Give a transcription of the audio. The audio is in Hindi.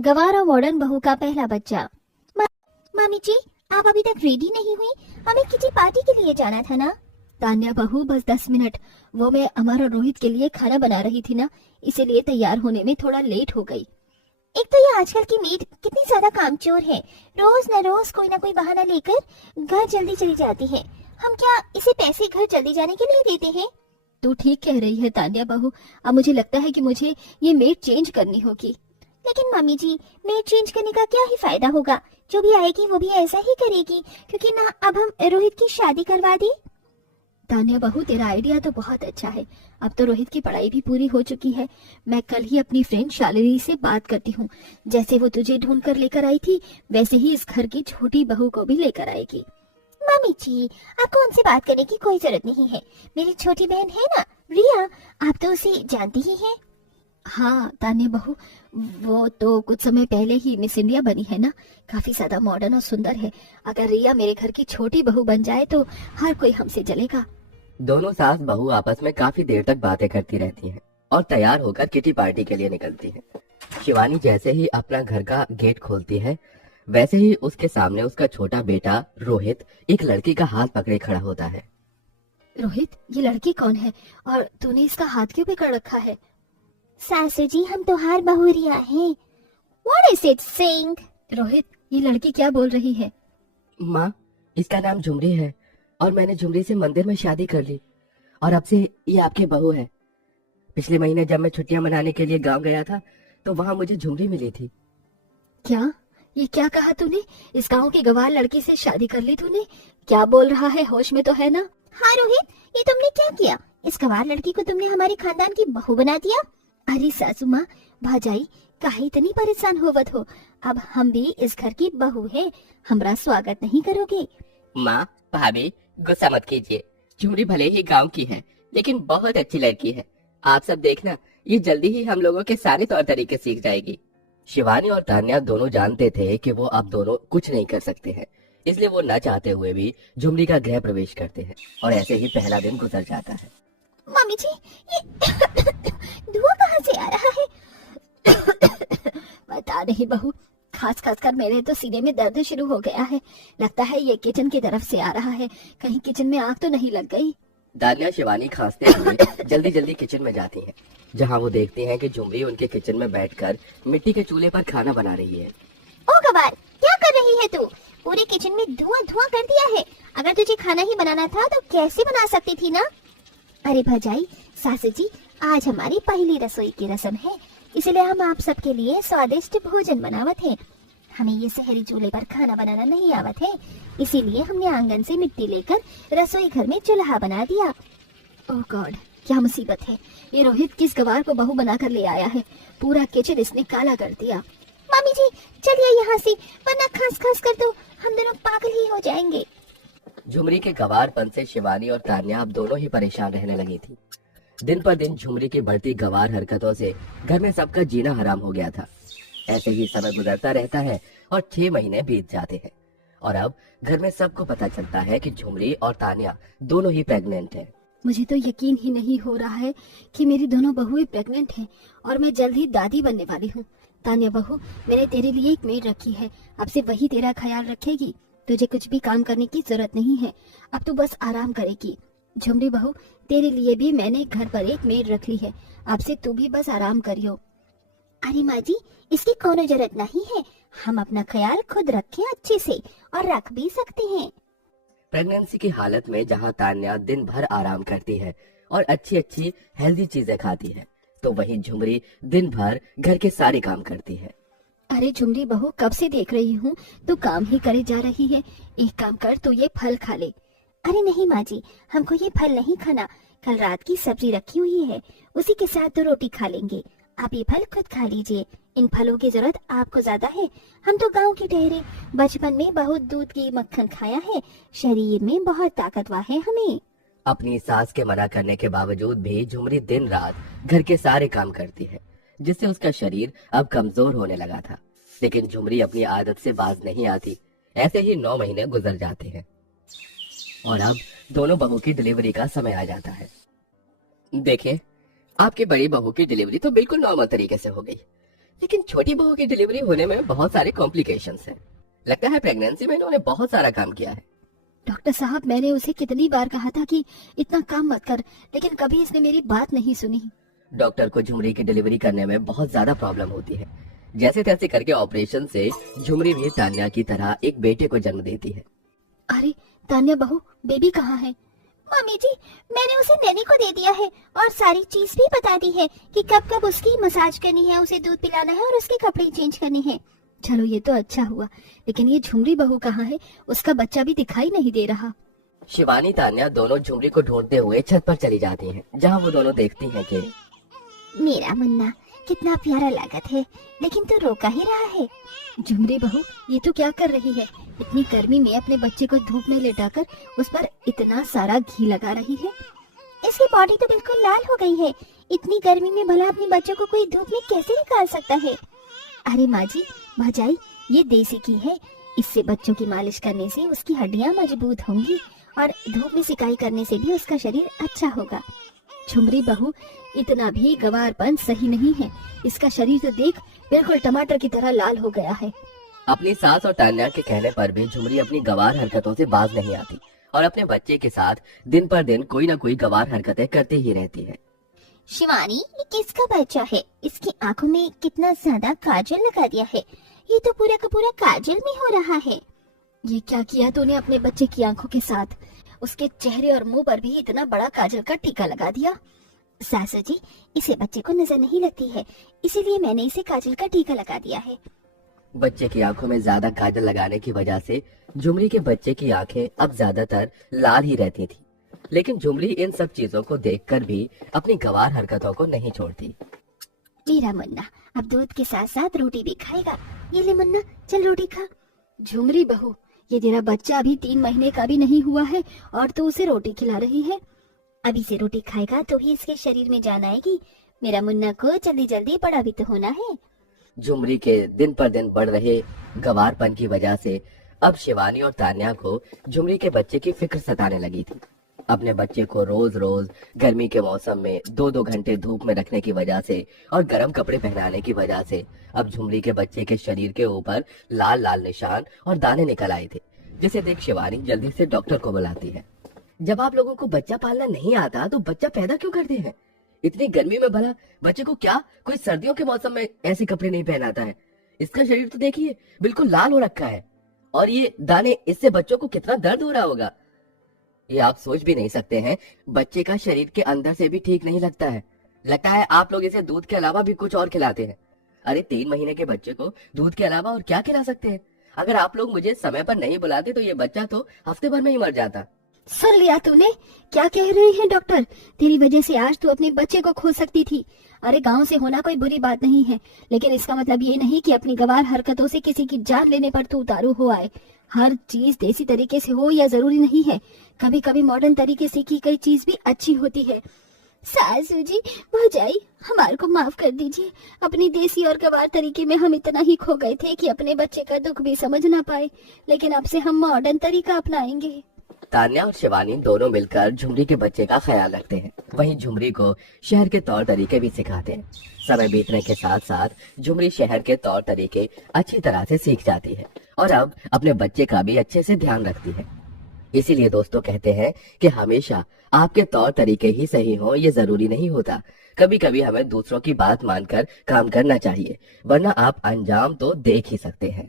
गवार और मॉडर्न बहू का पहला बच्चा। मामी जी, आप अभी तक रेडी नहीं हुई? हमें किटी पार्टी के लिए जाना था ना। तान्या बहू, बस 10 मिनट। वो मैं अमर और रोहित के लिए खाना बना रही थी ना, इसीलिए तैयार होने में थोड़ा लेट हो गई। एक तो ये आजकल की मेड कितनी ज्यादा कामचोर है, रोज न रोज कोई ना कोई बहाना लेकर घर जल्दी चली जाती है। हम क्या इसे पैसे घर जल्दी जाने के लिए देते हैं? तू ठीक कह रही है तान्या बहू, अब मुझे लगता है कि मुझे ये मेड चेंज करनी होगी। लेकिन मम्मी जी, मेड चेंज करने का क्या ही फायदा होगा? जो भी आएगी वो भी ऐसा ही करेगी, क्योंकि ना अब हम रोहित की शादी करवा दी। तान्या बहू, तेरा आइडिया तो बहुत अच्छा है। अब तो रोहित की पढ़ाई भी पूरी हो चुकी है। मैं कल ही अपनी फ्रेंड शालिनी से बात करती हूँ। जैसे वो तुझे ढूंढ कर लेकर आई थी, वैसे ही इस घर की छोटी बहू को भी लेकर आएगी। मम्मी जी, आपको उनसे बात करने की कोई जरूरत नहीं है। मेरी छोटी बहन है ना रिया, आप तो उसे जानती ही हैं। हाँ तान्या बहू, वो तो कुछ समय पहले ही मिस इंडिया बनी है ना, काफी ज्यादा मॉडर्न और सुंदर है। अगर रिया मेरे घर की छोटी बहू बन जाए तो हर कोई हमसे जलेगा। दोनों सास बहू आपस में काफी देर तक बातें करती रहती हैं और तैयार होकर किटी पार्टी के लिए निकलती हैं। शिवानी जैसे ही अपना घर का गेट खोलती है, वैसे ही उसके सामने उसका छोटा बेटा रोहित एक लड़की का हाथ पकड़े खड़ा होता है। रोहित, ये लड़की कौन है और तूने इसका हाथ क्यों पकड़ रखा है? सासू जी, हम तुम्हार बहू रिया हैं। What is it saying? Rohit, ये लड़की क्या बोल रही है? माँ, इसका नाम झुमरी है और मैंने झुमरी से मंदिर में शादी कर ली और अब से ये आपकी बहू है। पिछले महीने जब मैं छुट्टियां मनाने के लिए गांव गया था तो वहाँ मुझे झुमरी मिली थी। क्या? ये क्या कहा तूने? इस गांव की गवार लड़की से शादी कर ली तूने? क्या बोल रहा है? होश में तो है ना? हाँ रोहित, ये तुमने क्या किया? इस गवार लड़की को तुमने हमारे खानदान की बहू बना दिया। अरे सासू माँ, भाजाई, काहे इतनी परेशान होवत हो? अब हम भी इस घर की बहू है, हमारा स्वागत नहीं करोगे? माँ, भाभी, गुस्सा मत कीजिए। झुमरी भले ही गांव की है, लेकिन बहुत अच्छी लड़की है। आप सब देखना, ये जल्दी ही हम लोगों के सारे तौर तरीके सीख जाएगी। शिवानी और तान्या दोनों जानते थे कि वो अब दोनों कुछ नहीं कर सकते हैं, इसलिए वो न चाहते हुए भी झुमरी का गृह प्रवेश करते हैं और ऐसे ही पहला दिन गुजर जाता है। मम्मी जी, ये धुआं कहाँ से आ रहा है? पता नहीं बहू, खास खास कर मेरे तो सीने में दर्द शुरू हो गया है। लगता है ये किचन की तरफ से आ रहा है। कहीं किचन में आग तो नहीं लग गई? तान्या शिवानी खांसते हुए जल्दी जल्दी किचन में जाती हैं, जहां वो देखती हैं कि झुमरी उनके किचन में बैठकर मिट्टी के चूल्हे पर खाना बना रही है। ओ गवार, क्या कर रही है तू? पूरे किचन में धुआं धुआं कर दिया है। अगर तुझे खाना ही बनाना था तो कैसे बना सकती थी ना? अरे भजाई, सासू जी, आज हमारी पहली रसोई की रस्म है, इसलिए हम आप सबके लिए स्वादिष्ट भोजन बनावत हैं। हमें ये शहरी चूल्हे पर खाना बनाना नहीं आवत है, इसीलिए हमने आंगन से मिट्टी लेकर रसोई घर में चूल्हा बना दिया। ओह गॉड, क्या मुसीबत है! ये रोहित किस गवार को बहू बनाकर ले आया है? पूरा किचन इसने काला कर दिया। मम्मी जी, चलिए यहाँ से, वरना खास खास कर तो हम दोनों पागल ही हो जाएंगे। झुमरी के गवारपन से शिवानी और तान्या अब दोनों ही परेशान रहने लगी थी। दिन पर दिन झुमरी की बढ़ती गवार हरकतों से घर में सबका जीना हराम हो गया था। ऐसे ही समय गुजरता रहता है और 6 महीने बीत जाते हैं और अब घर में सबको पता चलता है कि झुमरी और तान्या दोनों ही प्रेग्नेंट हैं। मुझे तो यकीन ही नहीं हो रहा है कि मेरी दोनों बहुएं प्रेग्नेंट हैं और मैं जल्द ही दादी बनने वाली हूँ। तान्या बहू, मैंने तेरे लिए एक मेड रखी है, अब से वही तेरा ख्याल रखेगी। तुझे कुछ भी काम करने की जरूरत नहीं है, अब तू बस आराम करेगी। झुमरी बहू, तेरे लिए भी मैंने घर पर एक मेड रख ली है, अब से तू भी बस आराम करियो। अरे माँ जी, इसकी कोनो जरूरत नहीं है, हम अपना ख्याल खुद रखें अच्छे से, और रख भी सकते हैं। प्रेगनेंसी की हालत में जहाँ तान्या दिन भर आराम करती है और अच्छी अच्छी हेल्दी चीजें खाती है, तो वहीं झुमरी दिन भर घर के सारे काम करती है। अरे झुमरी बहू, कब से देख रही हूँ तू काम ही करे जा रही है। एक काम कर, तू ये फल खा ले। अरे नहीं माँ जी, हमको ये फल नहीं खाना, कल रात की सब्जी रखी हुई है, उसी के साथ तो रोटी खा लेंगे। आप ये फल खुद खा लीजिए, इन फलों की जरूरत आपको ज्यादा है। हम तो गांव के ठहरे, बचपन में बहुत दूध की मक्खन खाया है, शरीर में बहुत ताकतवर है हमें। अपनी सास के मना करने के बावजूद भी झुमरी दिन रात घर के सारे काम करती है, जिससे उसका शरीर अब कमजोर होने लगा था। लेकिन झुमरी अपनी आदत से बाज नहीं आती। ऐसे ही 9 महीने गुजर जाते हैं और अब दोनों बहू की डिलीवरी का समय आ जाता है। देखिए, आपकी बड़ी बहू की डिलीवरी तो बिल्कुल नॉर्मल तरीके से हो गई। लेकिन छोटी बहू की डिलीवरी होने में बहुत सारे कॉम्प्लिकेशंस हैं। लगता है प्रेगनेंसी में इन्होंने बहुत सारा काम किया है। डॉक्टर साहब, मैंने उसे कितनी बार कहा था कि इतना काम मत कर, लेकिन कभी इसने मेरी बात नहीं सुनी। डॉक्टर को झुमरी की डिलीवरी करने में बहुत ज्यादा प्रॉब्लम होती है। जैसे तैसे करके ऑपरेशन से झुमरी भी तान्या की तरह एक बेटे को जन्म देती है। अरे तान्या बहू, बेबी कहाँ है? मम्मी जी, मैंने उसे नैनी को दे दिया है और सारी चीज भी बता दी है कि कब कब उसकी मसाज करनी है, उसे दूध पिलाना है और उसके कपड़े चेंज करने हैं। चलो ये तो अच्छा हुआ, लेकिन ये झुमरी बहू कहाँ है? उसका बच्चा भी दिखाई नहीं दे रहा। शिवानी तान्या दोनों झुमरी को ढूंढते हुए छत पर चली जाती हैं, जहां वो दोनों देखती हैं कि मेरा मुन्ना कितना प्यारा लागत है, लेकिन तू रोका ही रहा है। झुमरी बहू, ये तो क्या कर रही है? इतनी गर्मी में अपने बच्चे को धूप में लेटाकर उस पर इतना सारा घी लगा रही है। इसकी बॉडी तो बिल्कुल लाल हो गई है। इतनी गर्मी में भला अपने बच्चों को कोई धूप में कैसे निकाल सकता है? अरे माँ जी, भजाई, ये देसी घी है। इससे बच्चों की मालिश करने से उसकी हड्डियाँ मजबूत होंगी और धूप में सिकाई करने से भी उसका शरीर अच्छा होगा। झुमरी बहू, इतना भी गवारपन सही नहीं है। इसका शरीर तो देख, बिल्कुल टमाटर की तरह लाल हो गया है। अपनी सास और तान्या के कहने पर भी झुमरी अपनी गवार हरकतों से बाज नहीं आती और अपने बच्चे के साथ दिन पर दिन कोई न कोई गवार हरकतें करती ही रहती है। शिवानी, ये किसका बच्चा है? इसकी आंखों में कितना ज्यादा काजल लगा दिया है। ये तो पूरा का पूरा काजल में हो रहा है। ये क्या किया तूने अपने बच्चे की आंखों के साथ? उसके चेहरे और मुंह पर भी इतना बड़ा काजल का टीका लगा दिया। सासू जी, इसे बच्चे को नजर नहीं लगती है, इसीलिए मैंने इसे काजल का टीका लगा दिया है। बच्चे की आंखों में ज्यादा काजल लगाने की वजह से झुमरी के बच्चे की आंखें अब ज्यादातर लाल ही रहती थी, लेकिन झुमरी इन सब चीजों को देखकर भी अपनी गवार हरकतों को नहीं छोड़ती। मेरा मुन्ना अब दूध के साथ साथ रोटी भी खाएगा। ये ले मुन्ना, चल रोटी खा। झुमरी बहू, ये तेरा बच्चा अभी 3 महीने का भी नहीं हुआ है और तू उसे रोटी खिला रही है। अभी से रोटी खाएगा तो ही इसके शरीर में जान आएगी। मेरा मुन्ना को जल्दी जल्दी बड़ा भी तो होना है। झुमरी के दिन पर दिन बढ़ रहे गवारपन की वजह से अब शिवानी और तान्या को झुमरी के बच्चे की फिक्र सताने लगी थी। अपने बच्चे को रोज रोज गर्मी के मौसम में 2-2 घंटे धूप में रखने की वजह से और गर्म कपड़े पहनाने की वजह से अब झुमरी के बच्चे के शरीर के ऊपर लाल लाल निशान और दाने निकल आए थे, जिसे देख शिवानी जल्दी से डॉक्टर को बुलाती है। जब आप लोगों को बच्चा पालना नहीं आता तो बच्चा पैदा क्यों करते हैं? इतनी गर्मी में भला बच्चे को क्या कोई सर्दियों के मौसम में ऐसे कपड़े नहीं पहनाता है? इसका शरीर तो देखिए बिल्कुल लाल हो रखा है और ये दाने, इससे बच्चों को कितना दर्द हो रहा होगा। ये आप सोच भी नहीं सकते हैं। बच्चे का शरीर के अंदर से भी ठीक नहीं लगता है। लगता है आप लोग इसे दूध के अलावा भी कुछ और खिलाते हैं। अरे 3 महीने के बच्चे को दूध के अलावा और क्या खिला सकते हैं? अगर आप लोग मुझे समय पर नहीं बुलाते तो ये बच्चा तो हफ्ते भर में ही मर जाता। सुन लिया तूने? क्या कह रहे हैं डॉक्टर? तेरी वजह से आज तू अपने बच्चे को खो सकती थी। अरे गांव से होना कोई बुरी बात नहीं है, लेकिन इसका मतलब ये नहीं कि अपनी गवार हरकतों से किसी की जान लेने पर तू उतारू हो आए। हर चीज देसी तरीके से हो या जरूरी नहीं है। कभी कभी मॉडर्न तरीके से की गई चीज भी अच्छी होती है। सासू जी, भौजाई, हमारे को माफ कर दीजिए। अपनी देसी और गवार तरीके में हम इतना ही खो गए थे कि अपने बच्चे का दुख भी समझ ना पाए, लेकिन अब से हम मॉडर्न तरीका अपनाएंगे। तान्या और शिवानी दोनों मिलकर झुमरी के बच्चे का ख्याल रखते हैं। वहीं झुमरी को शहर के तौर तरीके भी सिखाते हैं। समय बीतने के साथ साथ झुमरी शहर के तौर तरीके अच्छी तरह से सीख जाती है और अब अपने बच्चे का भी अच्छे से ध्यान रखती है। इसीलिए दोस्तों कहते हैं कि हमेशा आपके तौर तरीके ही सही हो ये जरूरी नहीं होता। कभी कभी हमें दूसरों की बात मानकर काम करना चाहिए, वरना आप अंजाम तो देख ही सकते हैं।